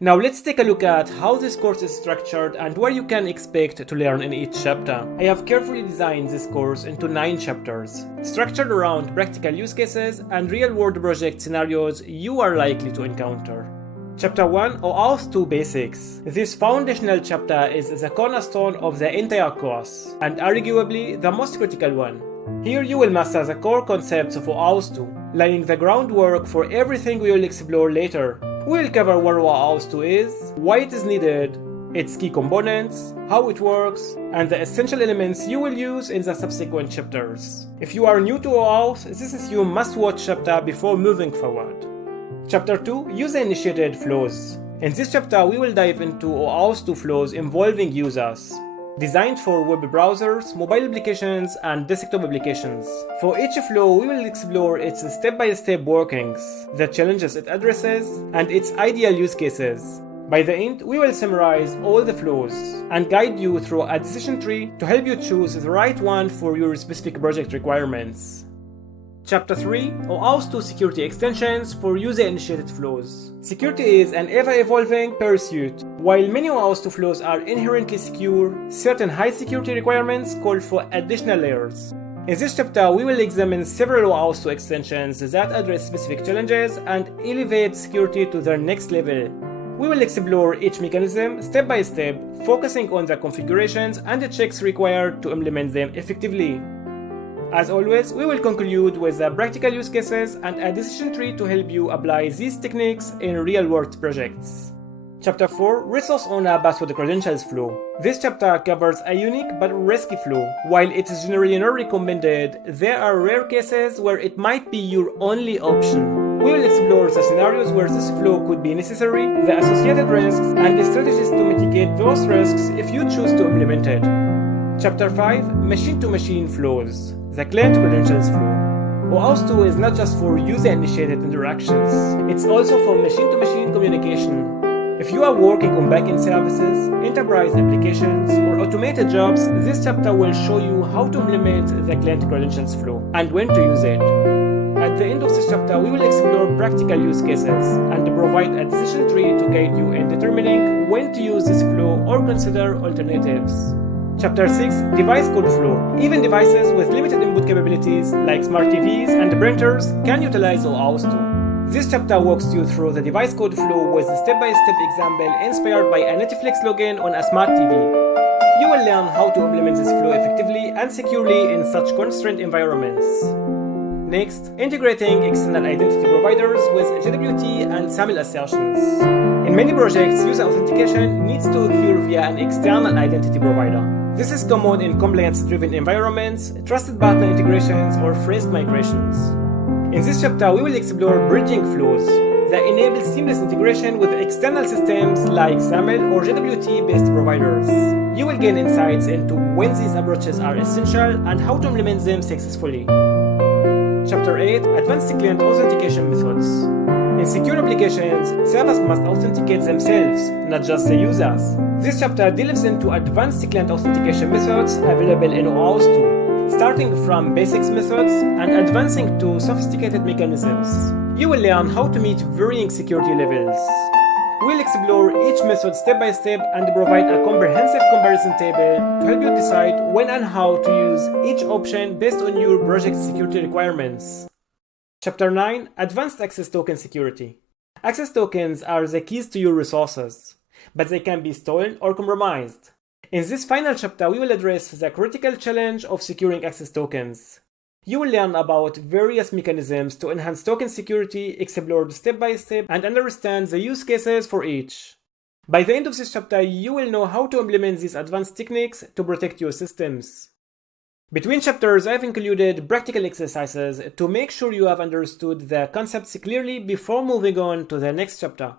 Now let's take a look at how this course is structured and what you can expect to learn in each chapter. I have carefully designed this course into 9 chapters, structured around practical use cases and real-world project scenarios you are likely to encounter. Chapter 1 OAuth 2 Basics. This foundational chapter is the cornerstone of the entire course, and arguably the most critical one. Here you will master the core concepts of OAuth 2, laying the groundwork for everything we will explore later. We will cover what OAuth 2 is, why it is needed, its key components, how it works, and the essential elements you will use in the subsequent chapters. If you are new to OAuth, this is your must-watch chapter before moving forward. Chapter 2 User-Initiated Flows. In this chapter, we will dive into OAuth 2 flows involving users, designed for web browsers, mobile applications, and desktop applications. For each flow, we will explore its step-by-step workings, the challenges it addresses, and its ideal use cases. By the end, we will summarize all the flows and guide you through a decision tree to help you choose the right one for your specific project requirements. Chapter 3 OAuth 2 Security Extensions for User-Initiated Flows. Security is an ever-evolving pursuit. While many OAuth 2 flows are inherently secure, certain high security requirements call for additional layers. In this chapter, we will examine several OAuth 2 extensions that address specific challenges and elevate security to their next level. We will explore each mechanism step by step, focusing on the configurations and the checks required to implement them effectively. As always, we will conclude with the practical use cases and a decision tree to help you apply these techniques in real-world projects. Chapter 4 Resource Owner Password Credentials Flow. This chapter covers a unique but risky flow. While it is generally not recommended, there are rare cases where it might be your only option. We will explore the scenarios where this flow could be necessary, the associated risks, and the strategies to mitigate those risks if you choose to implement it. Chapter 5 Machine-to-Machine Flows. The Client Credentials Flow. OAuth 2 is not just for user-initiated interactions, it's also for machine-to-machine communication. If you are working on backend services, enterprise applications, or automated jobs, this chapter will show you how to implement the Client Credentials Flow and when to use it. At the end of this chapter, we will explore practical use cases and provide a decision tree to guide you in determining when to use this flow or consider alternatives. Chapter 6 Device Code Flow. Even devices with limited input capabilities like smart TVs and printers can utilize OAuth 2. This chapter walks you through the device code flow with a step-by-step example inspired by a Netflix login on a smart TV. You will learn how to implement this flow effectively and securely in such constrained environments. Next, integrating external identity providers with JWT and SAML assertions. In many projects, user authentication needs to occur via an external identity provider. This is common in compliance-driven environments, trusted partner integrations, or phrased migrations. In this chapter, we will explore bridging flows that enable seamless integration with external systems like SAML or JWT-based providers. You will gain insights into when these approaches are essential and how to implement them successfully. Chapter 8 Advanced Client Authentication Methods. In secure applications, servers must authenticate themselves, not just the users. This chapter delves into advanced client authentication methods available in OAuth 2, starting from basics methods and advancing to sophisticated mechanisms. You will learn how to meet varying security levels. We'll explore each method step by step and provide a comprehensive comparison table to help you decide when and how to use each option based on your project's security requirements. Chapter 9 Advanced Access Token Security. Access tokens are the keys to your resources, but they can be stolen or compromised. In this final chapter, we will address the critical challenge of securing access tokens. You will learn about various mechanisms to enhance token security, explored step by step, and understand the use cases for each. By the end of this chapter, you will know how to implement these advanced techniques to protect your systems. Between chapters, I have included practical exercises to make sure you have understood the concepts clearly before moving on to the next chapter.